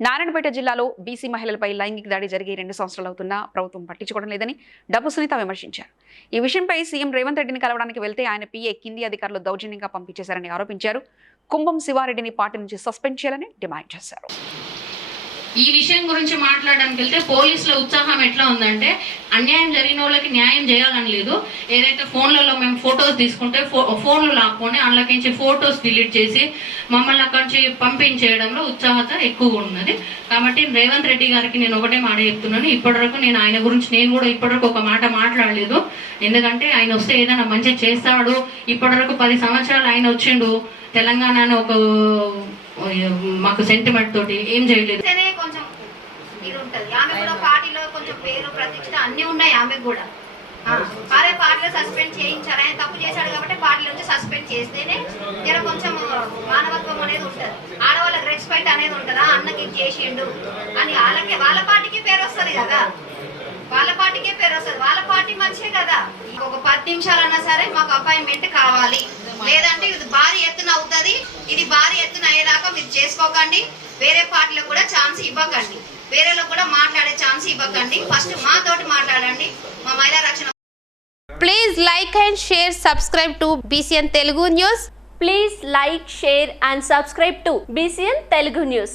నారాయణపేట జిల్లాలో బీసీ మహిళలపై లైంగిక దాడి జరిగి 2 సంవత్సరాలు అవుతున్నా ప్రభుత్వం పట్టించుకోవడం లేదని డబ్బు సునీత విమర్శించారు. ఈ విషయంపై సీఎం రేవంత్ రెడ్డిని కలవడానికి వెళ్తే ఆయన పీఏ కింది అధికారులు దౌర్జన్యంగా పంపించేశారని ఆరోపించారు. కుంభం శివారెడ్డిని పార్టీ నుంచి సస్పెండ్ చేయాలని డిమాండ్ చేశారు. ఈ విషయం గురించి మాట్లాడడానికి వెళ్తే పోలీసుల ఉత్సాహం ఎట్లా ఉందంటే అన్యాయం జరిగిన వాళ్ళకి న్యాయం చేయాలని లేదు. ఏదైతే ఫోన్లలో మేము ఫొటోస్ తీసుకుంటే ఫోన్లు లాక్కొని అందులోకించి ఫొటోస్ డిలీట్ చేసి మమ్మల్ని అక్కడి నుంచి పంపించేయడంలో ఉత్సాహత ఎక్కువగా ఉన్నది. కాబట్టి రేవంత్ రెడ్డి గారికి నేను ఒకటే మాట చెప్తున్నాను. ఇప్పటివరకు నేను ఆయన గురించి కూడా ఇప్పటివరకు ఒక మాట మాట్లాడలేదు. ఎందుకంటే ఆయన వస్తే ఏదైనా మంచి చేస్తాడు. ఇప్పటివరకు 10 సంవత్సరాలు ఆయన వచ్చిండు. తెలంగాణ ఒక మాకు సెంటిమెంట్ తోటి ఏం చేయలేదు. కొంచెం ఇది ఉంటది. ఆమె కూడా పార్టీలో కొంచెం పేరు ప్రతిష్ట అన్ని ఉన్నాయి. ఆమె కూడా అదే పార్టీలో సస్పెండ్ చేయించారు. ఆయన తప్పు చేశాడు కాబట్టి పార్టీలో నుంచి సస్పెండ్ చేస్తేనే జర కొంచెం మానవత్వం అనేది ఉంటది. ఆడవాళ్ళకి రెస్పెక్ట్ అనేది ఉంటదా, అన్నకి ఇది చేసిండు అని వాళ్ళ పార్టీకి పేరు వస్తుంది కదా. వాళ్ళ పార్టీకే పేరు వస్తుంది. వాళ్ళ పార్టీ మంచిదే కదా. ఒక 10 నిమిషాలన్నా సరే మాకు అపాయింట్మెంట్ కావాలి, లేదంటే ఇది భారీ ఎత్తున అవుతుంది. ఇది భారీ ఎత్తున అయ్యేదాకా మీరు చేసుకోకండి. వేరే పార్టీలకు కూడా ఛాన్స్ ఇవ్వకండి. వేరేలో కూడా మాట్లాడే ఛాన్స్ ఇవ్వకండి. ఫస్ట్ మాతోటి మాట్లాడండి. మా మహిళా రక్షణ. Please like and share, subscribe to BCN Telugu News. Please like, share and subscribe to BCN Telugu News.